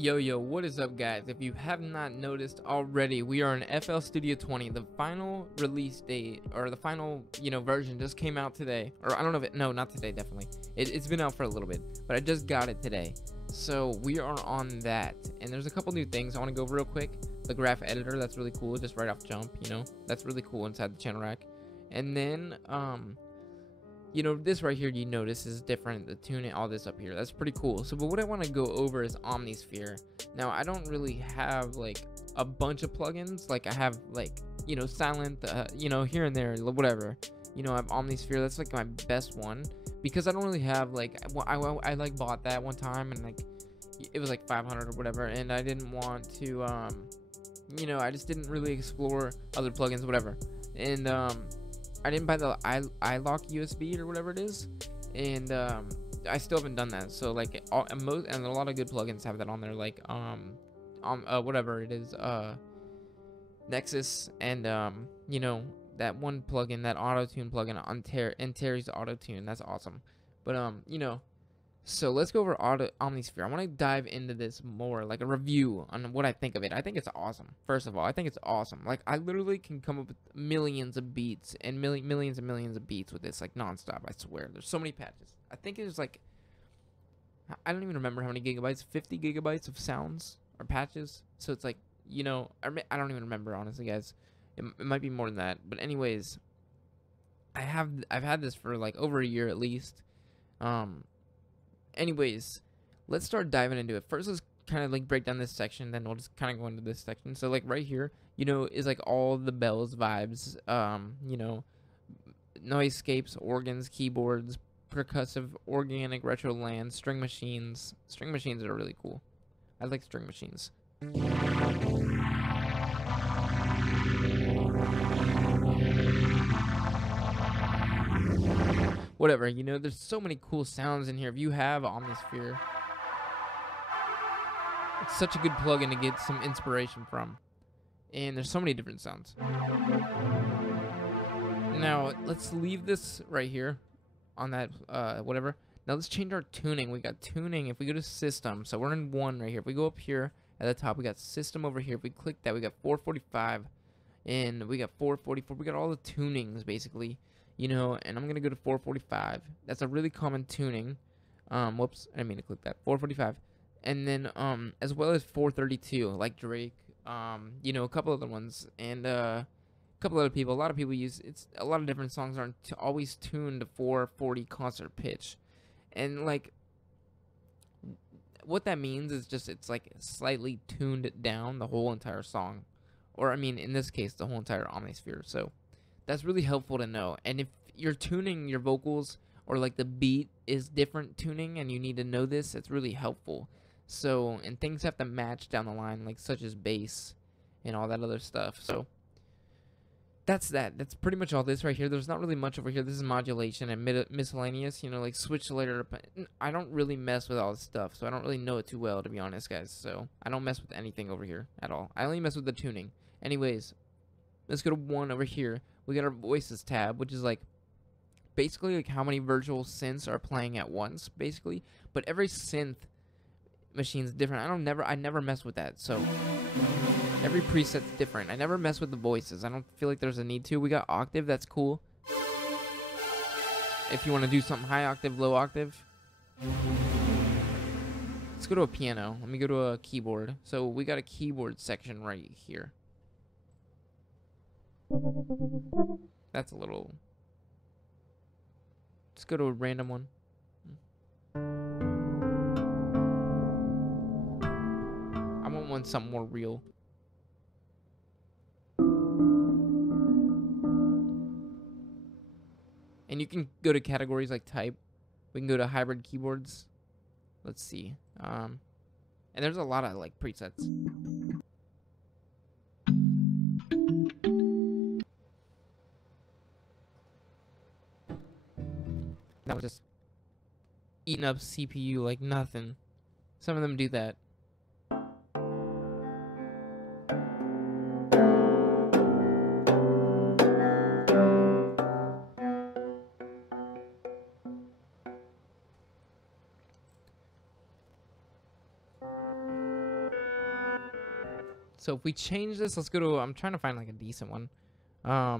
Yo, what is up, guys? If you have not noticed already, we are in FL Studio 20. The final release date, or the final, version just came out today. Or I don't know if no, not today, definitely. It's been out for a little bit, but I just got it today. So we are on that, and there's a couple new things I want to go over real quick. The graph editor, that's really cool, just right off jump, that's really cool inside the channel rack. And then, this right here, you notice is different, the tuning, all this up here, that's pretty cool. So but what I want to go over is Omnisphere. Now I don't really have like a bunch of plugins, like I have like silent here and there, whatever. I have Omnisphere, that's like my best one, because I don't really have like I like bought that one time, and like it was like 500 or whatever, and I didn't want to I just didn't really explore other plugins, whatever. And I didn't buy the iLock USB or whatever it is, and I still haven't done that. So like and a lot of good plugins have that on there, like whatever it is, Nexus, and that one plugin, that auto tune plugin on Terry's auto tune, that's awesome. But so let's go over Omnisphere. I want to dive into this more, like a review on what I think of it. I think it's awesome. First of all, I think it's awesome. Like, I literally can come up with millions of beats and millions and millions of beats with this, like, nonstop. I swear. There's so many patches. I think it was like, I don't even remember how many gigabytes. 50 gigabytes of sounds or patches. So it's like, I don't even remember, honestly, guys. It might be more than that. But anyways, I've had this for like over a year at least. Anyways, let's start diving into it. First, let's kind of like break down this section, then we'll just kind of go into this section. So like right here, is like all the bells, vibes, noisescapes, organs, keyboards, percussive, organic, retro land, string machines. String machines are really cool. I like string machines. Whatever, there's so many cool sounds in here. If you have Omnisphere, it's such a good plugin to get some inspiration from. And there's so many different sounds. Now, let's leave this right here on that, whatever. Now, let's change our tuning. We got tuning. If we go to system, so we're in 1 right here. If we go up here at the top, we got system over here. If we click that, we got 445. And we got 444. We got all the tunings, basically. And I'm going to go to 445. That's a really common tuning. Whoops, I didn't mean to click that. 445. And then, as well as 432, like Drake, a couple other ones, and a couple other people. A lot of people a lot of different songs aren't always tuned to 440 concert pitch. And, like, what that means is just it's, like, slightly tuned down the whole entire song. Or, I mean, in this case, the whole entire Omnisphere. So that's really helpful to know. And if you're tuning your vocals, or like the beat is different tuning, and you need to know this, it's really helpful. So, and things have to match down the line, like such as bass and all that other stuff. So that's that. That's pretty much all this right here. There's not really much over here. This is modulation and miscellaneous, like switch later. I don't really mess with all this stuff, so I don't really know it too well, to be honest, guys. So I don't mess with anything over here at all. I only mess with the tuning. Anyways, let's go to 1 over here. We got our voices tab, which is like basically like how many virtual synths are playing at once, basically. But every synth machine's different. I never mess with that. So every preset's different. I never mess with the voices. I don't feel like there's a need to. We got octave, that's cool. If you want to do something high octave, low octave. Let's go to a piano. Let me go to a keyboard. So we got a keyboard section right here. That's a little. Let's go to a random one. I want something more real. And you can go to categories like type. We can go to hybrid keyboards. Let's see. And there's a lot of like presets. That was just eating up CPU like nothing. Some of them do that. So if we change this, let's go to, I'm trying to find like a decent one. I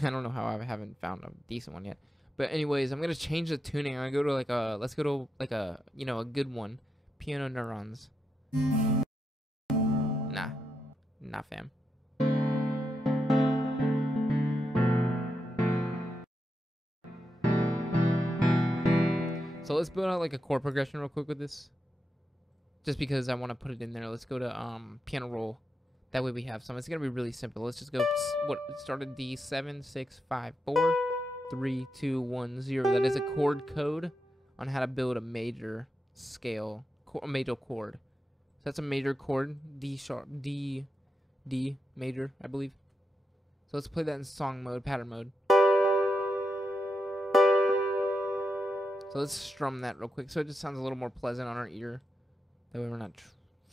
don't know how I haven't found a decent one yet. But anyways, I'm going to change the tuning. I'm going to go to like a, let's go to like a, you know, a good one. Piano Neurons. Nah, fam. So let's build out like a chord progression real quick with this. Just because I want to put it in there. Let's go to piano roll. That way we have some. It's going to be really simple. Let's just go, what started D 7, 6, 5, 4, 3, 2, 1, 0. That is a chord code on how to build a major scale, a major chord. So that's a major chord, D sharp, D major, I believe. So let's play that in song mode, pattern mode. So let's strum that real quick so it just sounds a little more pleasant on our ear. That way we're not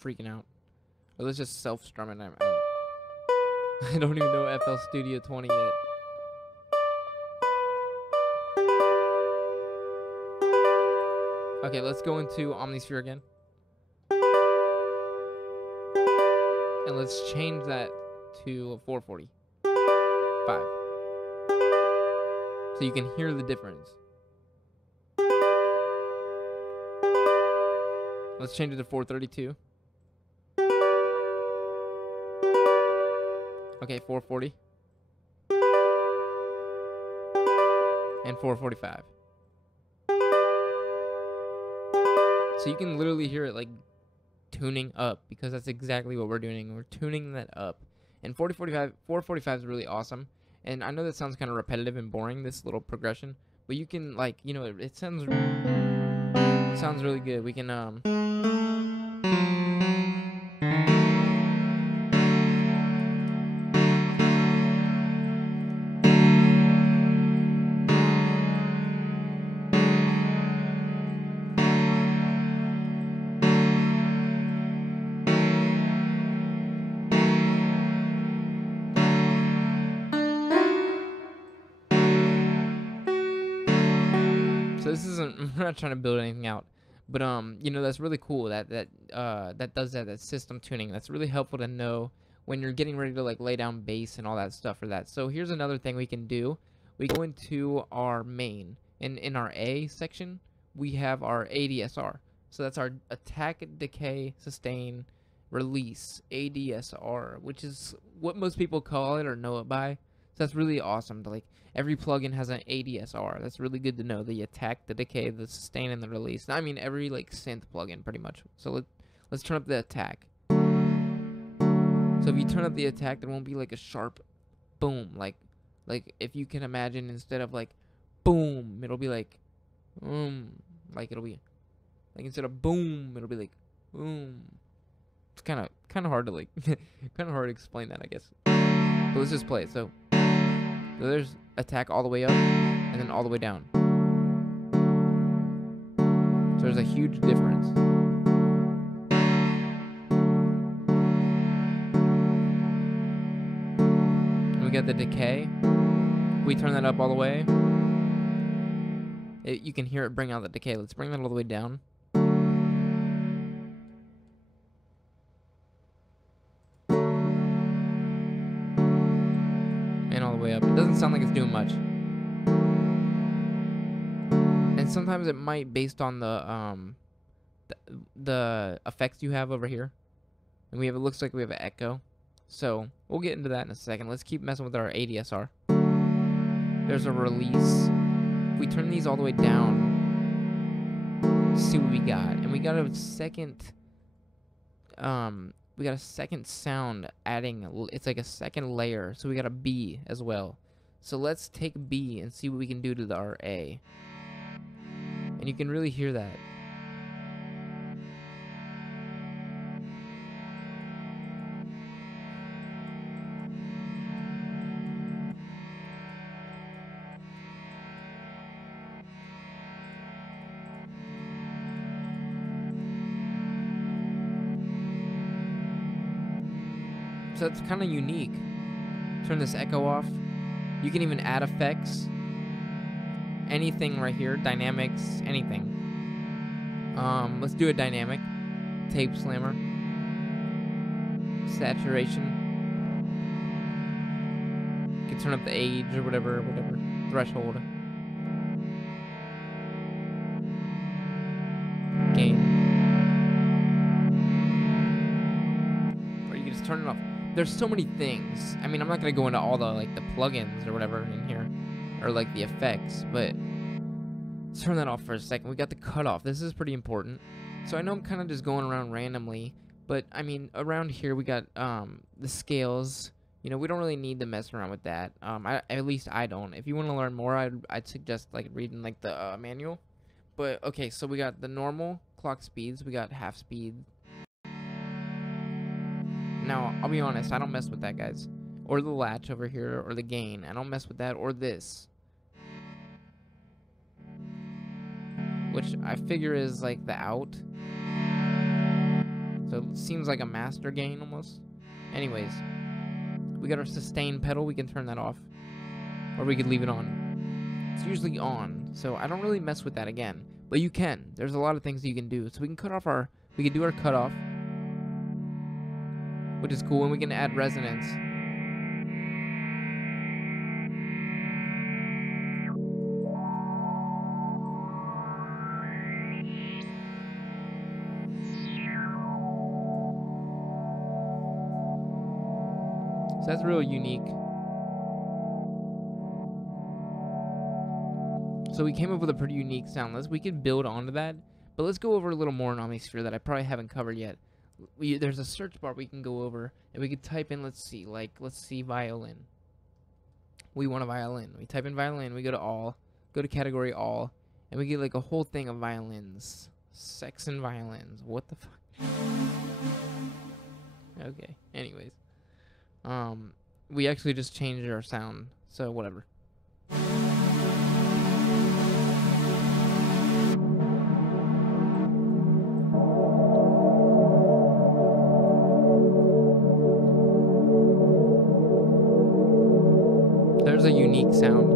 freaking out. Or let's just self-strum it. I don't even know FL Studio 20 yet. Okay, let's go into Omnisphere again. And let's change that to 445. So you can hear the difference. Let's change it to 432. Okay, 440. And 445. So you can literally hear it like tuning up, because that's exactly what we're doing. We're tuning that up. And 445 is really awesome. And I know that sounds kind of repetitive and boring, this little progression, but you can, like, you know, it sounds really good. We can so this isn't, I'm not trying to build anything out, but you know, that's really cool that does that system tuning. That's really helpful to know when you're getting ready to like lay down bass and all that stuff for that. So here's another thing we can do. We go into our main, and in our A section we have our ADSR. So that's our attack, decay, sustain, release, ADSR, which is what most people call it or know it by. So that's really awesome. To, like, every plugin has an ADSR. That's really good to know. The attack, the decay, the sustain, and the release. I mean, every like synth plugin pretty much. So let's turn up the attack. So if you turn up the attack, there won't be like a sharp boom. Like if you can imagine, instead of like boom, it'll be like like it'll be like, instead of boom, it'll be like boom. It's kind of hard to like kind of hard to explain that, I guess. But let's just play it. So there's attack all the way up and then all the way down. So there's a huge difference. And we got the decay. We turn that up all the way. You can hear it bring out the decay. Let's bring that all the way down. Up. It doesn't sound like it's doing much, and sometimes it might, based on the effects you have over here. And it looks like we have an echo, so we'll get into that in a second. Let's keep messing with our ADSR. There's a release. If we turn these all the way down, see what we got, and we got a second sound adding. It's like a second layer, so we got a B as well. So let's take B and see what we can do to our A. And you can really hear that. So it's kind of unique. Turn this echo off. You can even add effects. Anything right here. Dynamics. Anything. Let's do a dynamic. Tape slammer. saturation. You can turn up the age or whatever threshold. Gain. Or you can just turn it off. There's so many things. I mean, I'm not gonna go into all the like the plugins or whatever in here, or like the effects, but let's turn that off for a second. We got the cutoff. This is pretty important. So I know I'm kind of just going around randomly, but I mean, around here we got the scales. You know, we don't really need to mess around with that. At least I don't. If you want to learn more, I'd suggest like reading like the manual. But okay, so we got the normal clock speeds. We got half speed. Now, I'll be honest, I don't mess with that, guys. Or the latch over here, or the gain. I don't mess with that, or this. Which I figure is like the out. So it seems like a master gain almost. Anyways, we got our sustain pedal. We can turn that off. Or we could leave it on. It's usually on. So I don't really mess with that again. But you can. There's a lot of things you can do. So we can cut off our... We can do our cutoff. Which is cool, and we can add resonance. So that's real unique. So we came up with a pretty unique sound. We could build onto that, but let's go over a little more in Omnisphere that I probably haven't covered yet. There's a search bar we can go over, and we could type in, let's see violin. We want a violin. We type in violin, we go to all, go to category all, and we get like a whole thing of violins. Sex and violins. What the fuck? Okay, anyways. We actually just changed our sound, so whatever. There's a unique sound.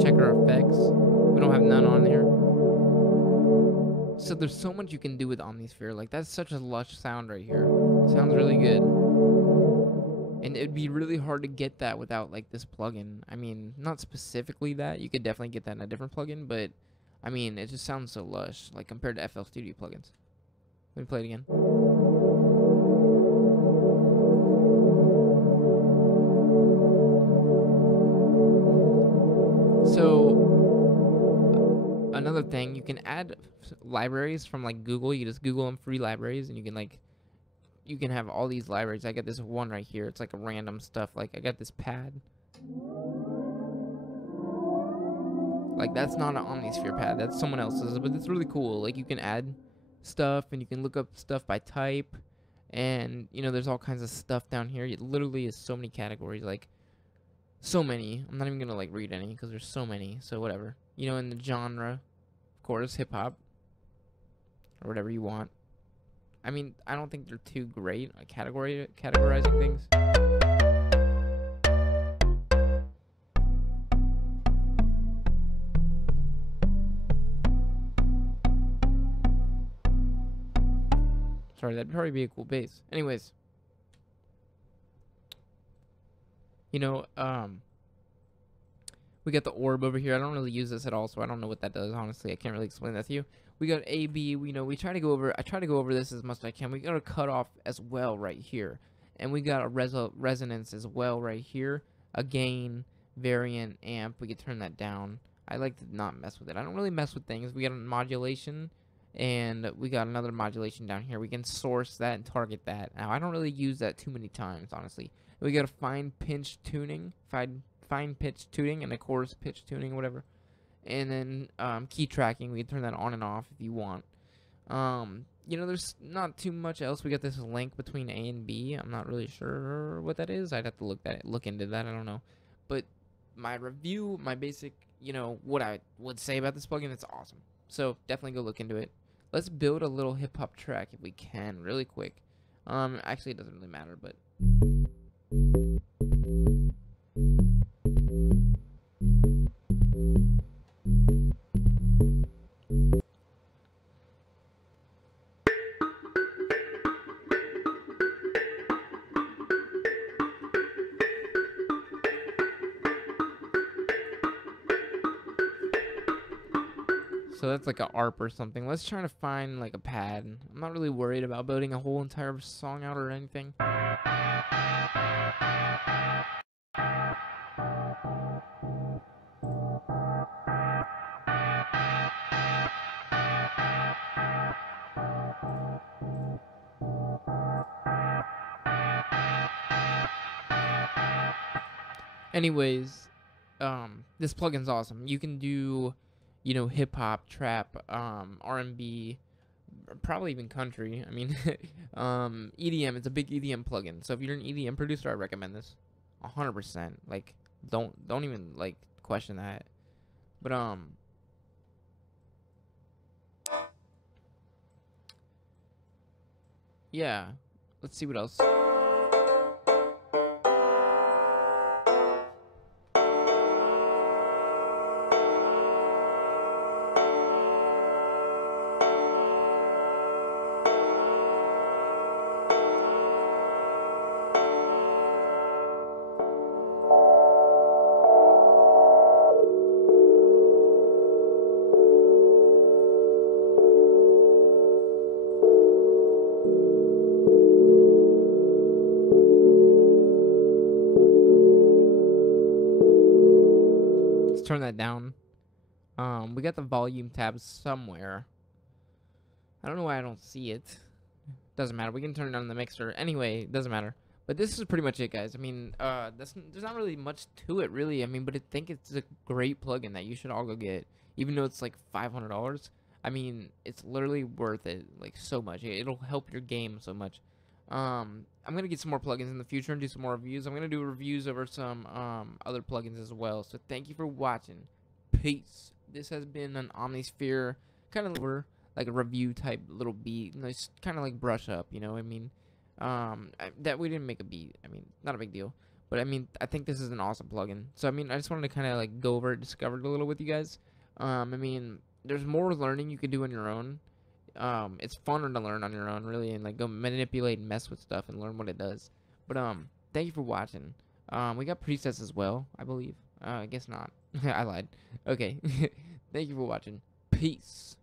Check our effects. We don't have none on here. So there's so much you can do with Omnisphere. Like, that's such a lush sound right here. Sounds really good. And it'd be really hard to get that without, like, this plugin. I mean, not specifically that. You could definitely get that in a different plugin, but, I mean, it just sounds so lush, like, compared to FL Studio plugins. Let me play it again. So, another thing, you can add libraries from, like, Google. You just Google them, free libraries, and you can, like, you can have all these libraries. I got this one right here. It's like a random stuff. Like, I got this pad. Like, that's not an Omnisphere pad. That's someone else's, but it's really cool. Like, you can add stuff, and you can look up stuff by type. And, you know, there's all kinds of stuff down here. It literally is so many categories. Like, so many. I'm not even going to, like, read any because there's so many. So, whatever. You know, in the genre, of course, hip-hop. Or whatever you want. I mean, I don't think they're too great at categorizing things. Sorry, that'd probably be a cool bass. Anyways. You know, we got the orb over here. I don't really use this at all, so I don't know what that does, honestly. I can't really explain that to you. We got AB, we know, I try to go over this as much as I can. We got a cutoff as well right here. And we got a resonance as well right here. A gain, variant, amp. We could turn that down. I like to not mess with it. I don't really mess with things. We got a modulation, and we got another modulation down here. We can source that and target that. Now, I don't really use that too many times, honestly. We got a fine pitch tuning, fine pitch tuning, and a coarse pitch tuning, whatever. And then key tracking, we can turn that on and off if you want. You know, there's not too much else. We got this link between A and B. I'm not really sure what that is. I'd have to look into that. I don't know. But my review, my basic, you know, what I would say about this plugin, it's awesome. So definitely go look into it. Let's build a little hip hop track if we can, really quick. Actually, it doesn't really matter, but. So that's like a ARP or something. Let's try to find like a pad. I'm not really worried about building a whole entire song out or anything. Anyways, this plugin's awesome. You can do, you know, hip hop, trap, R&B, probably even country. I mean, EDM. It's a big EDM plugin. So if you're an EDM producer, I recommend this, 100%. Like, don't even like question that. But yeah. Let's see what else. Let's turn that down. We got the volume tab somewhere. I don't know why I don't see it. Doesn't matter. We can turn it on the mixer. Anyway, doesn't matter. But this is pretty much it, guys. I mean, there's not really much to it, really. I mean, but I think it's a great plugin that you should all go get. Even though it's like $500. I mean, it's literally worth it, like, so much. It'll help your game so much. I'm going to get some more plugins in the future and do some more reviews. I'm going to do reviews over some other plugins as well. So thank you for watching. Peace. This has been an Omnisphere kind of like a review type little beat. Nice, kind of like brush up, you know what I mean? That we didn't make a beat. I mean, not a big deal. But I mean, I think this is an awesome plugin. So I mean, I just wanted to kind of like go over it, discover it a little with you guys. I mean, there's more learning you can do on your own. It's funner to learn on your own, really, and like go manipulate and mess with stuff and learn what it does. But thank you for watching. We got presets as well, I believe. I guess not. I lied. Okay. Thank you for watching. Peace.